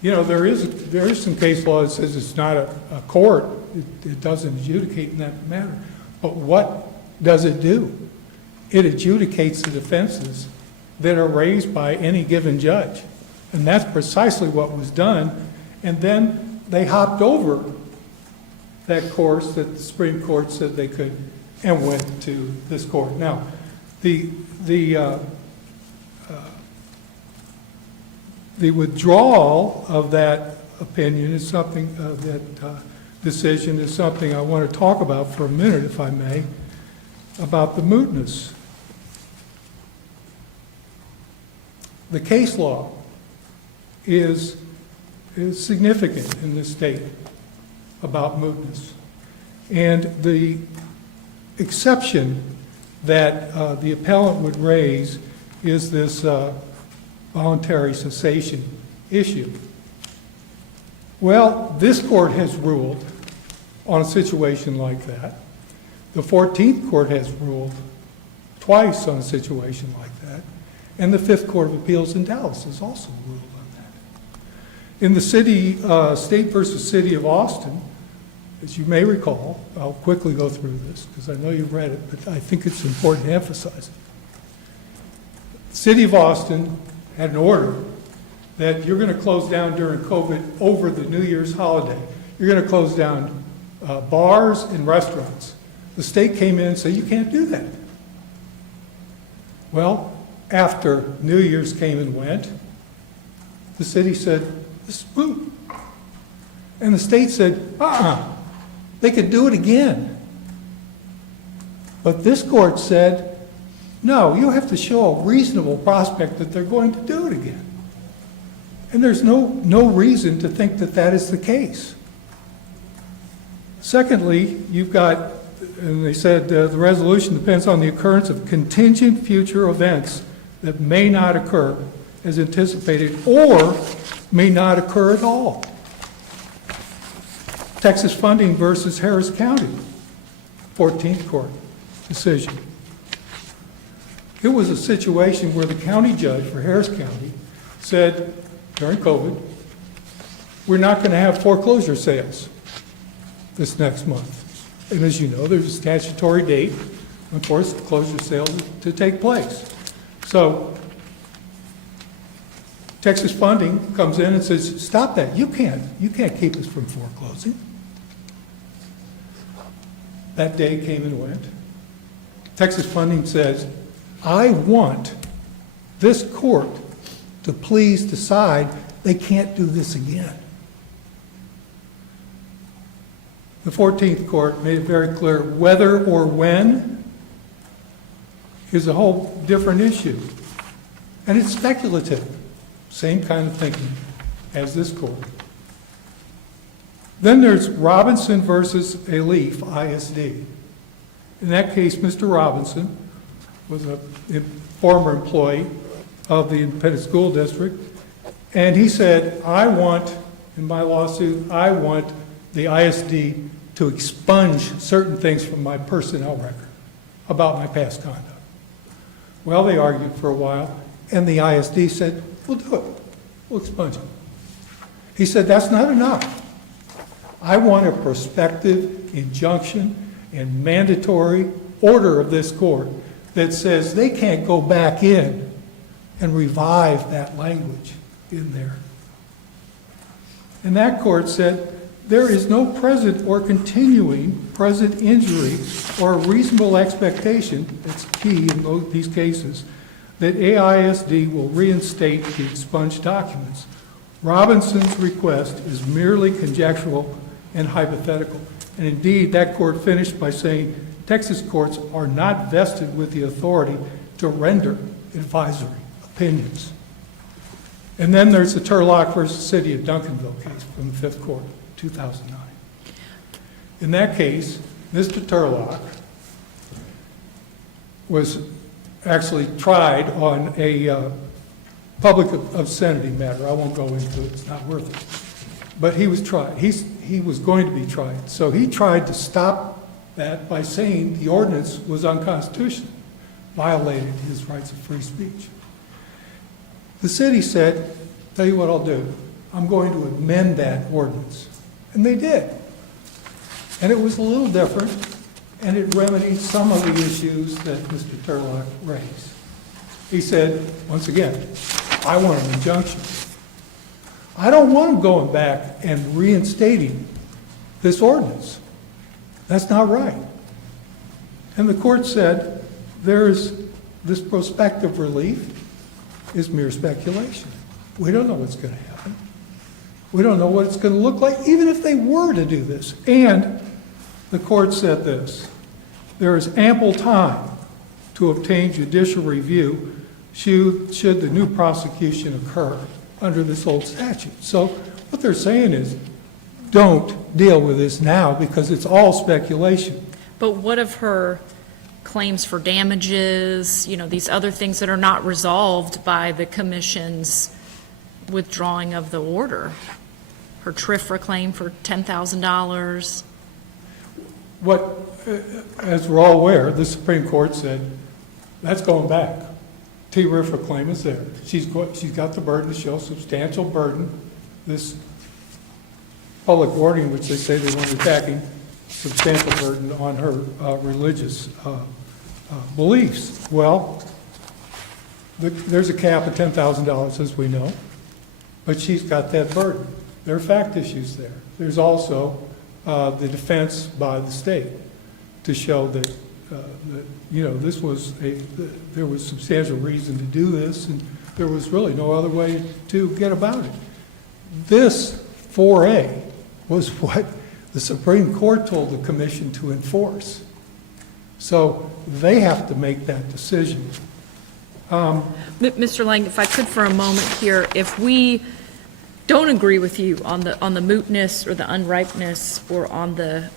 There is some case law that says it's not a court. It doesn't adjudicate in that manner. But what does it do? It adjudicates the defenses that are raised by any given judge. And that's precisely what was done. And then they hopped over that course that the Supreme Court said they could and went to this court. Now, the withdrawal of that opinion is something, that decision is something I want to talk about for a minute, if I may, about the mootness. The case law is significant in this state about mootness. And the exception that the appellant would raise is this voluntary cessation issue. Well, this court has ruled on a situation like that. The 14th Court has ruled twice on a situation like that. And the 5th Court of Appeals in Dallas has also ruled on that. In the State versus City of Austin, as you may recall, I'll quickly go through this because I know you've read it, but I think it's important to emphasize it. The City of Austin had an order that you're going to close down during COVID over the New Year's holiday. You're going to close down bars and restaurants. The state came in and said, you can't do that. Well, after New Year's came and went, the city said, this is moot. And the state said, they could do it again. But this court said, no, you have to show a reasonable prospect that they're going to do it again. And there's no reason to think that that is the case. Secondly, you've got, and they said the resolution depends on the occurrence of contingent future events that may not occur as anticipated or may not occur at all. Texas Funding versus Harris County, 14th Court decision. It was a situation where the county judge for Harris County said during COVID, we're not going to have foreclosure sales this next month. And as you know, there's a statutory date when foreclosure sales to take place. So Texas Funding comes in and says, stop that. You can't keep us from foreclosing. That day came and went. Texas Funding says, I want this court to please decide they can't do this again. The 14th Court made it very clear whether or when is a whole different issue. And it's speculative. Same kind of thinking as this court. Then there's Robinson versus Alief, ISD. In that case, Mr. Robinson was a former employee of the Independent School District, and he said, I want, in my lawsuit, I want the ISD to expunge certain things from my personnel record about my past conduct. Well, they argued for a while, and the ISD said, we'll do it. We'll expunge it. He said, that's not enough. I want a prospective injunction and mandatory order of this court that says they can't go back in and revive that language in there. And that court said, there is no present or continuing present injury or reasonable expectation, that's key in these cases, that AISD will reinstate the expunged documents. Robinson's request is merely conjectural and hypothetical. And indeed, that court finished by saying, Texas courts are not vested with the authority to render advisory opinions. And then there's the Turlock versus City of Duncanville case from the Fifth Court, 2009. In that case, Mr. Turlock was actually tried on a public obscenity matter. I won't go into it, it's not worth it. But he was tried. He was going to be tried. So he tried to stop that by saying the ordinance was unconstitutional, violated his rights of free speech. The city said, tell you what I'll do. I'm going to amend that ordinance. And they did. And it was a little different, and it remedied some of the issues that Mr. Turlock raised. He said, once again, I want an injunction. I don't want him going back and reinstating this ordinance. That's not right. And the court said, there's this prospective relief is mere speculation. We don't know what's going to happen. We don't know what it's going to look like, even if they were to do this. And the court said this, there is ample time to obtain judicial review should the new prosecution occur under this old statute. So what they're saying is, don't deal with this now because it's all speculation. But what of her claims for damages, these other things that are not resolved by the commission's withdrawing of the order? Her TRIFRA claim for $10,000? What, as we're all aware, the Supreme Court said, that's going back. TRIFRA claim is there. She's got the burden to show substantial burden. This public warning, which they say they weren't attacking, substantial burden on her religious beliefs. Well, there's a cap of $10,000, as we know, but she's got that burden. There are fact issues there. There's also the defense by the state to show that this was there was substantial reason to do this, and there was really no other way to get about it. This 4A was what The Supreme Court told the commission to enforce. So they have to make that decision. Mr. Lang, if I could for a moment here, if we don't agree with you on the mootness or the unripeness or on the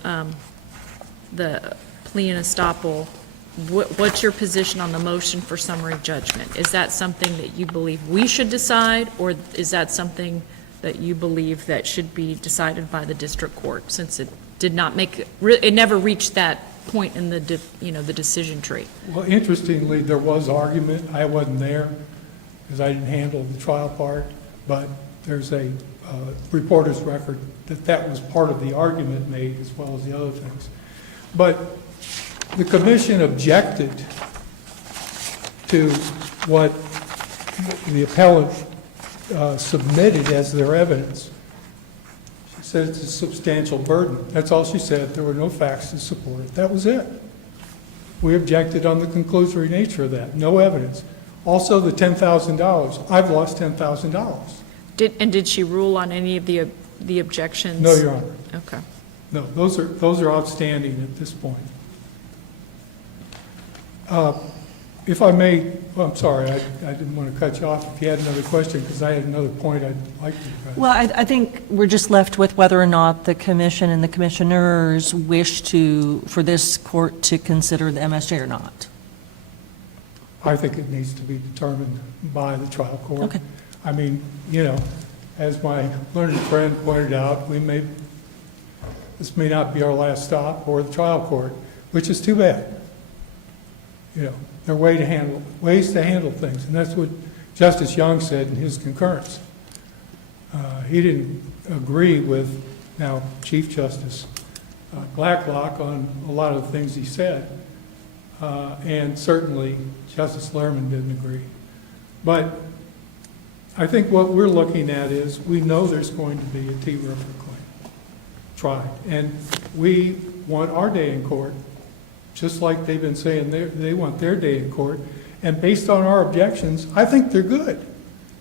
plea and estoppel, what's your position on the motion for summary judgment? Is that something that you believe we should decide, or is that something that you believe that should be decided by the district court, since it did not make, it never reached that point in the, the decision tree? Well, interestingly, there was argument. I wasn't there because I didn't handle the trial part, but there's a reporter's record that was part of the argument made as well as the other things. But the commission objected to what the appellant submitted as their evidence. She said it's a substantial burden. That's all she said. There were no facts to support it. That was it. We objected on the conclusory nature of that. No evidence. Also, the $10,000. I've lost $10,000. Did she rule on any of the objections? No, Your Honor. Okay. No, those are outstanding at this point. If I may, I'm sorry, I didn't want to cut you off if you had another question, because I had another point I'd like to address. Well, I think we're just left with whether or not the commission and the commissioners wish for this court to consider the MSJ or not. I think it needs to be determined by the trial court. Okay. I mean, as my learned friend pointed out, this may not be our last stop or the trial court, which is too bad. There are ways to handle things, and that's what Justice Young said in his concurrence. He didn't agree with now Chief Justice Blacklock on a lot of the things he said, and certainly Justice Lerman didn't agree. But I think what we're looking at is we know there's going to be a T. River claim tried, and we want our day in court, just like they've been saying they want their day in court. And based on our objections, I think they're good.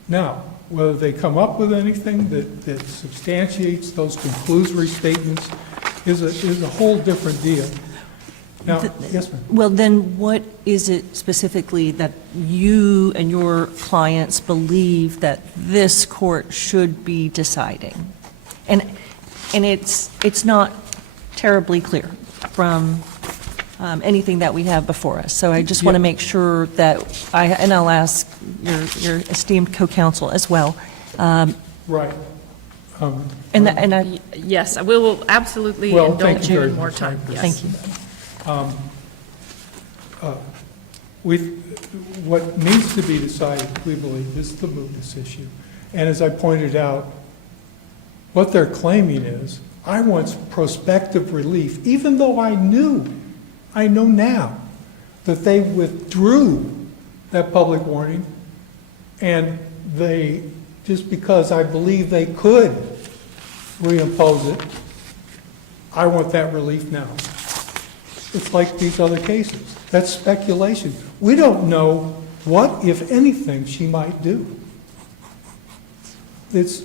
Now, whether they come up with anything that substantiates those conclusory statements is a whole different deal. Now, yes, ma'am. Well, then what is it specifically that you and your clients believe that this court should be deciding? And it's not terribly clear from anything that we have before us. So I just want to make sure that and I'll ask your esteemed co-counsel as well. Right. Yes, we will absolutely Well, thank indulge you you very in more much. time. Yes. Thank you. What needs to be decided, we believe, is the mootness issue. And as I pointed out, what they're claiming is, I want prospective relief, even though I know now that they withdrew that public warning, and they, just because I believe they could reimpose it, I want that relief now. It's like these other cases. That's speculation. We don't know what, if anything, she might do. It's,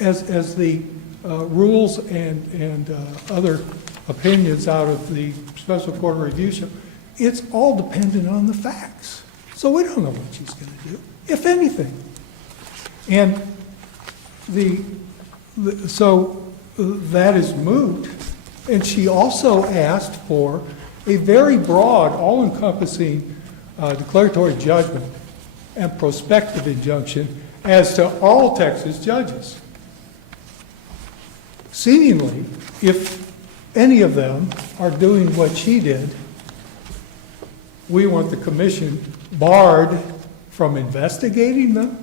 as the rules and other opinions out of the Special Court of Review show, it's all dependent on the facts. So we don't know what she's going to do, if anything. And so that is moot. And she also asked for a very broad, all-encompassing declaratory judgment and prospective injunction as to all Texas judges. Seemingly, if any of them are doing what she did, we want the commission barred from investigating them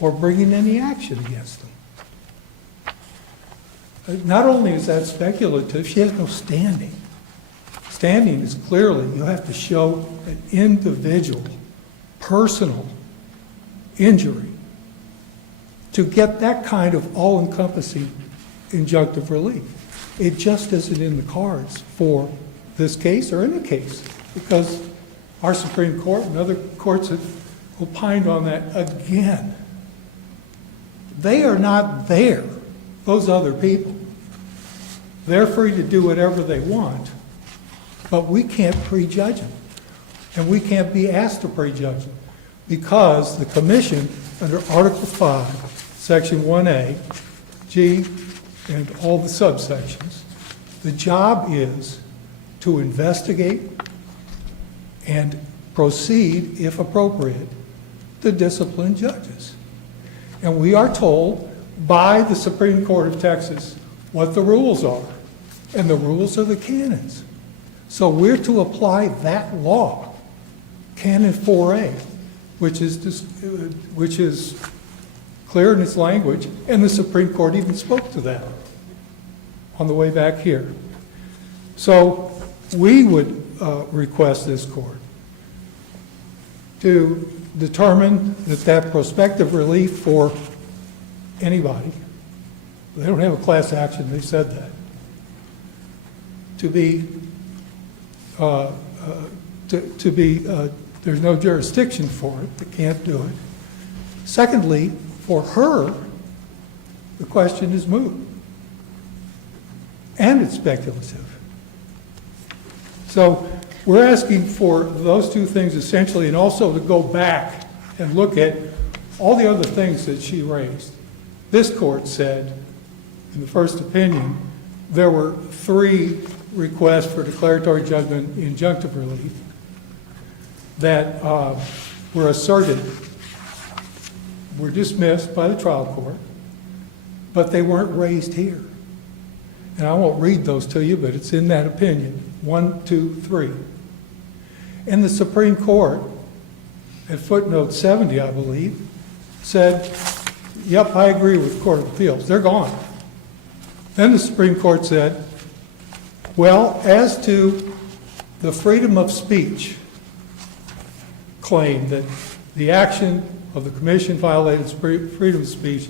or bringing any action against them. Not only is that speculative, she has no standing. Standing is clearly, you have to show an individual, personal injury to get that kind of all-encompassing injunctive relief. It just isn't in the cards for this case or any case, because our Supreme Court and other courts have opined on that again. They are not there, those other people. They're free to do whatever they want, but we can't prejudge them. And we can't be asked to prejudge them because the commission, under Article 5, Section 1A, G, and all the subsections, the job is to investigate and proceed, if appropriate, to discipline judges. And we are told by the Supreme Court of Texas what the rules are, and the rules are the canons. So we're to apply that law, Canon 4A, which is clear in its language, and the Supreme Court even spoke to that on the way back here. So we would request this court to determine that prospective relief for anybody, they don't have a class action, they said that, to be, there's no jurisdiction for it, they can't do it. Secondly, for her, the question is moot. And it's speculative. So we're asking for those two things essentially, and also to go back and look at all the other things that she raised. This court said, in the first opinion, there were 3 requests for declaratory judgment injunctive relief that were asserted, were dismissed by the trial court, but they weren't raised here. And I won't read those to you, but it's in that opinion, 1, 2, 3. And the Supreme Court, at footnote 70, I believe, said, yep, I agree with the Court of Appeals, they're gone. Then the Supreme Court said, well, as to the freedom of speech claim that the action of the commission violated freedom of speech,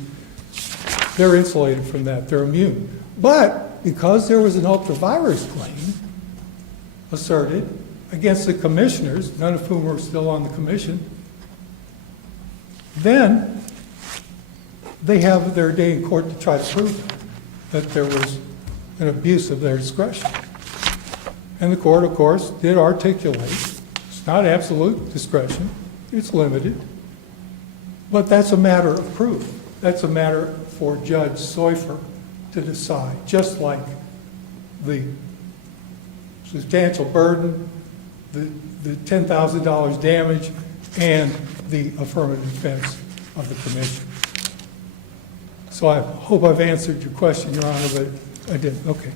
they're insulated from that, they're immune. But because there was an ultra-virus claim asserted against the commissioners, none of whom were still on the commission, then they have their day in court to try to prove that there was an abuse of their discretion. And the court, of course, did articulate, it's not absolute discretion, it's limited, but that's a matter of proof. That's a matter for Judge Seufer to decide, just like the substantial burden, the $10,000 damage, and the affirmative defense of the commission. So I hope I've answered your question, Your Honor, but I didn't. Okay.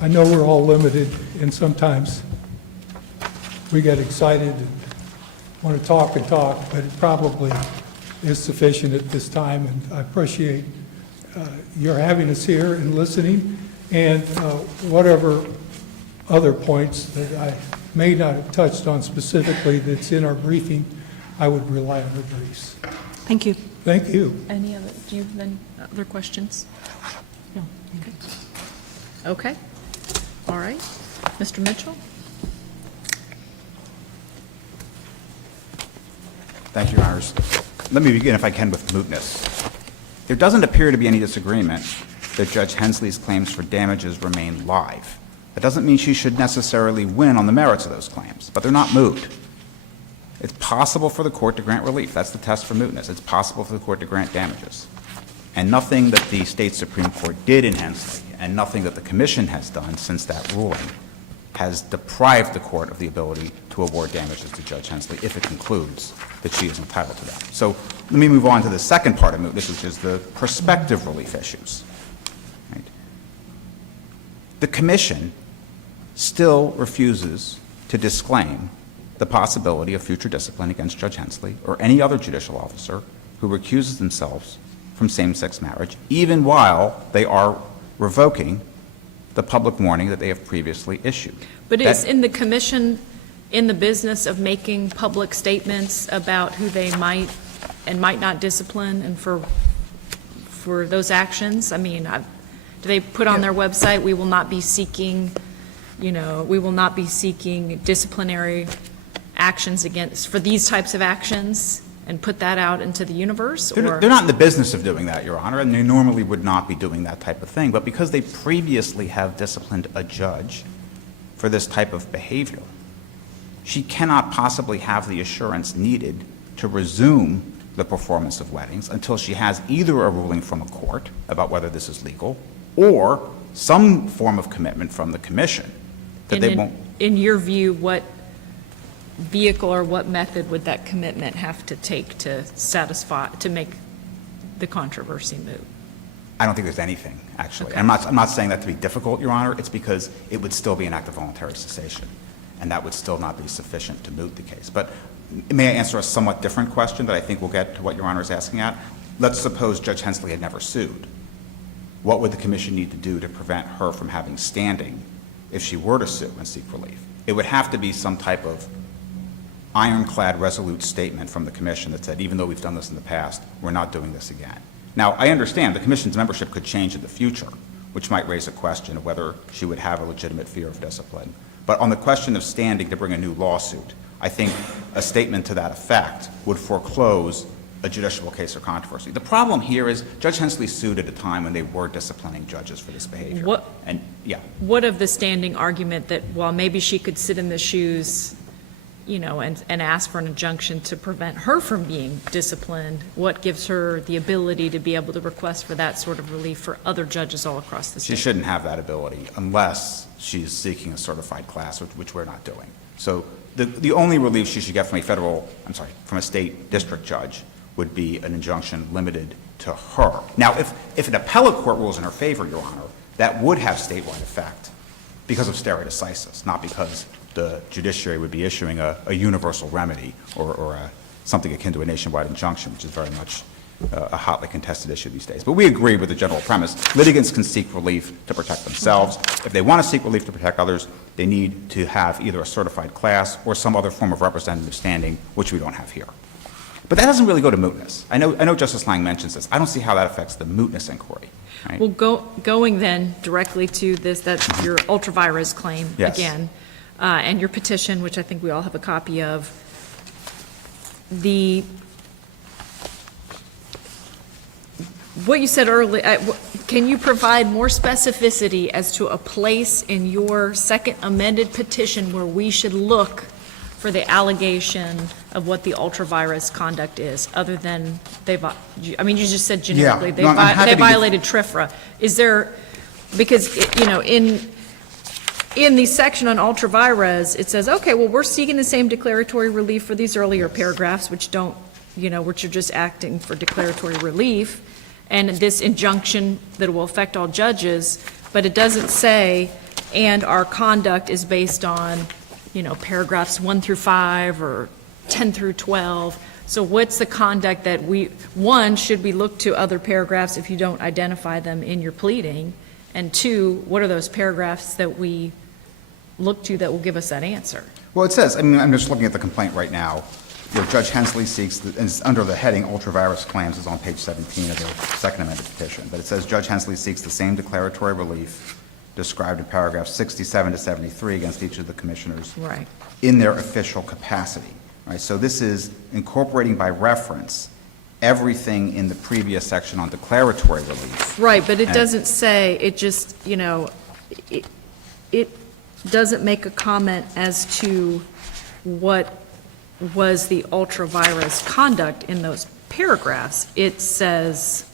I know we're all limited, and sometimes we get excited and want to talk and talk, but it probably is sufficient at this time, and I appreciate your having us here and listening, and whatever other points that I may not have touched on specifically that's in our briefing, I would rely on the briefs. Thank you. Thank you. Any other, do you have any other questions? No. Okay. All right. Mr. Mitchell? Thank you, Your Honors. Let me begin, if I can, with mootness. There doesn't appear to be any disagreement that Judge Hensley's claims for damages remain live. That doesn't mean she should necessarily win on the merits of those claims, but they're not moot. It's possible for the court to grant relief. That's the test for mootness. It's possible for the court to grant damages. And nothing that the state Supreme Court did in Hensley, and nothing that the commission has done since that ruling, has deprived the court of the ability to award damages to Judge Hensley if it concludes that she is entitled to that. So let me move on to the second part of mootness, which is the prospective relief issues. Right? The commission still refuses to disclaim the possibility of future discipline against Judge Hensley or any other judicial officer who recuses themselves from same-sex marriage, even while they are revoking the public warning that they have previously issued. But is in the commission in the business of making public statements about who they might and might not discipline and for those actions? I mean, do they put on their website, we will not be seeking, we will not be seeking disciplinary actions against, for these types of actions? and put that out into the universe? Or They're not in the business of doing that, Your Honor, and they normally would not be doing that type of thing. But because they previously have disciplined a judge for this type of behavior, she cannot possibly have the assurance needed to resume the performance of weddings until she has either a ruling from a court about whether this is legal or some form of commitment from the commission that And they in- won't. In your view, what vehicle or what method would that commitment have to take to satisfy, to make the controversy moot? I don't think there's anything, actually. Okay. I'm not saying that to be difficult, Your Honor. It's because it would still be an act of voluntary cessation, and that would still not be sufficient to moot the case. But may I answer a somewhat different question that I think will get to what Your Honor is asking at? Let's suppose Judge Hensley had never sued. What would the commission need to do to prevent her from having standing if she were to sue and seek relief? It would have to be some type of ironclad, resolute statement from the commission that said, even though we've done this in the past, we're not doing this again. Now, I understand the commission's membership could change in the future, which might raise a question of whether she would have a legitimate fear of discipline. But on the question of standing to bring a new lawsuit, I think a statement to that effect would foreclose a judiciable case or controversy. The problem here is Judge Hensley sued at a time when they were disciplining judges for this behavior. What- And, yeah. What of the standing argument that while maybe she could sit in the shoes, you know, and ask for an injunction to prevent her from being disciplined, what gives her the ability to be able to request for that sort of relief for other judges all across the She state? shouldn't have that ability unless she's seeking a certified class, which we're not doing. So the only relief she should get from from a state district judge would be an injunction limited to her. Now, if an appellate court rules in her favor, Your Honor, that would have statewide effect because of stare decisis, not because the judiciary would be issuing a universal remedy or something akin to a nationwide injunction, which is very much a hotly contested issue these days. But we agree with the general premise. Litigants can seek relief to protect themselves. If they want to seek relief to protect others, they need to have either a certified class or some other form of representative standing, which we don't have here. But that doesn't really go to mootness. I know Justice Lang mentions this. I don't see how that affects the mootness inquiry. Right? Well, going then directly to this, that's your ultra-virus claim Yes. again, and your petition, which I think we all have a copy of. What you said earlier, can you provide more specificity as to a place in your second amended petition where we should look for the allegation of what the ultra-virus conduct is, other than you just said generically, Yeah. No, I'm happy they to give- violated TRIFRA. Is there, because, you know, in the section on ultra-virus, it says, okay, well, we're seeking the same declaratory relief for these earlier paragraphs, which don't, you know, which are just acting for declaratory relief, and this injunction that will affect all judges, but it doesn't say, and our conduct is based on, you know, paragraphs 1 through 5 or 10 through 12. So what's the conduct that one, should we look to other paragraphs if you don't identify them in your pleading? And two, what are those paragraphs that we look to that will give us that answer? Well, it says, I'm just looking at the complaint right now, where Judge Hensley seeks, and it's under the heading ultra-virus claims, is on page 17 of the second amended petition. But it says Judge Hensley seeks the same declaratory relief described in paragraphs 67 to 73 against each of the commissioners Right. in their official capacity. Right? So this is incorporating by reference everything in the previous section on declaratory relief. Right, but it And- doesn't say, it just, you know, it doesn't make a comment as to what was the ultra-virus conduct in those paragraphs. It says,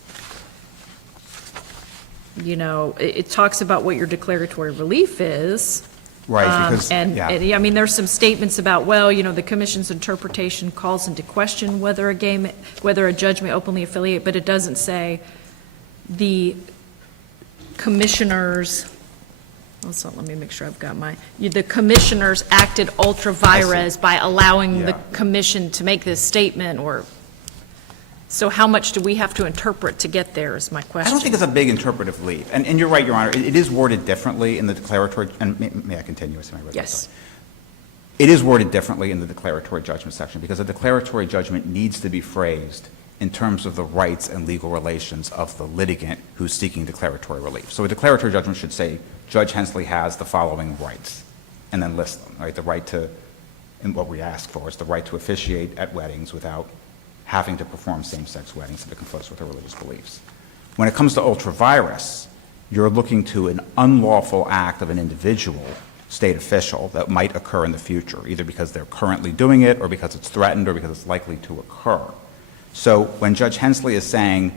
you know, it talks about what your declaratory relief is. Right, because, And, yeah. I mean, there's some statements about, well, you know, the commission's interpretation calls into question whether a judge may openly affiliate, but it doesn't say the commissioners, also, let me make sure I've got the commissioners acted ultra vires by allowing the Yeah. commission to make this statement, or, so how much do we have to interpret to get there is my question. I don't think it's a big interpretive leap. And you're right, Your Honor, it is worded differently in the declaratory, and may I continue? I see my red light. Yes. It is worded differently in the declaratory judgment section, because a declaratory judgment needs to be phrased in terms of the rights and legal relations of the litigant who's seeking declaratory relief. So a declaratory judgment should say, Judge Hensley has the following rights, and then list them, right? The right to, and what we ask for is the right to officiate at weddings without having to perform same-sex weddings if it conflicts with their religious beliefs. When it comes to ultra-virus, you're looking to an unlawful act of an individual state official that might occur in the future, either because they're currently doing it or because it's threatened or because it's likely to occur. So when Judge Hensley is saying,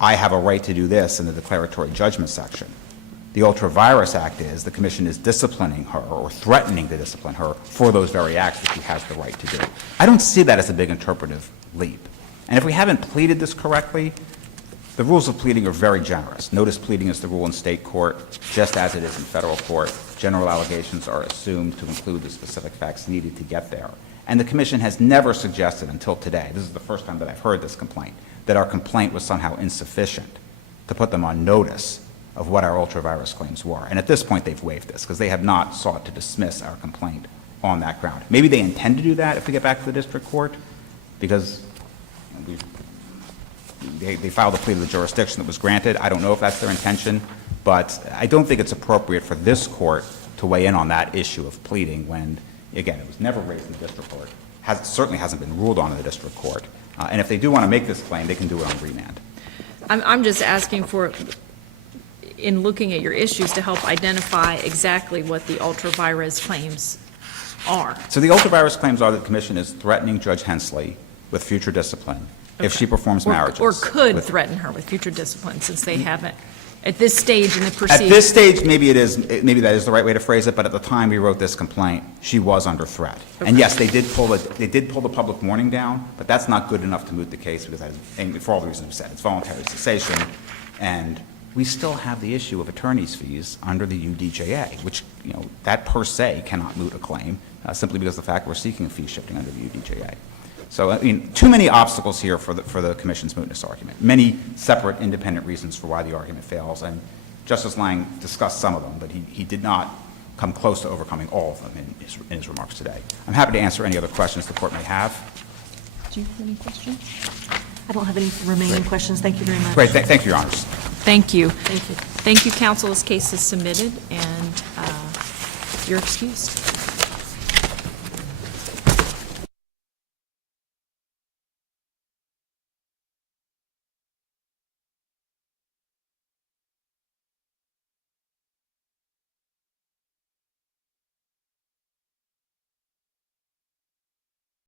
I have a right to do this in the declaratory judgment section, the Ultra-Virus Act is the commission is disciplining her or threatening to discipline her for those very acts that she has the right to do. I don't see that as a big interpretive leap. And if we haven't pleaded this correctly, the rules of pleading are very generous. Notice pleading is the rule in state court, just as it is in federal court. General allegations are assumed to include the specific facts needed to get there. And the commission has never suggested until today, this is the first time that I've heard this complaint, that our complaint was somehow insufficient to put them on notice of what our ultra-virus claims were. And at this point, they've waived this, because they have not sought to dismiss our complaint on that ground. Maybe they intend to do that if we get back to the district court, because they filed a plea to the jurisdiction that was granted. I don't know if that's their intention, but I don't think it's appropriate for this court to weigh in on that issue of pleading when, again, it was never raised in the district court, certainly hasn't been ruled on in the district court. And if they do want to make this claim, they can do it on remand. I'm just asking for, in looking at your issues, to help identify exactly what the ultra-virus claims are. So the ultra-virus claims are that the commission is threatening Judge Hensley with future discipline if she performs marriages. Or could threaten her with future discipline, since they haven't, at this stage in the At proceedings. this stage, maybe that is the right way to phrase it, but at the time we wrote this complaint, she was under threat. And yes, they did pull the public warning down, but that's not good enough to moot the case, because and for all the reasons we said, it's voluntary cessation, and we still have the issue of attorney's fees under the UDJA, which, that per se cannot moot a claim, simply because of the fact we're seeking a fee shifting under the UDJA. So, too many obstacles here for the Commission's mootness argument. Many separate, independent reasons for why the argument fails, and Justice Lang discussed some of them, but he did not come close to overcoming all of them in his remarks today. I'm happy to answer any other questions the Court may have. Do you have any questions? I don't have any remaining questions. Thank you very much. Great, thank you, Your Honors. Thank you. Thank you. Thank you, counsel. This case is submitted, and you're excused.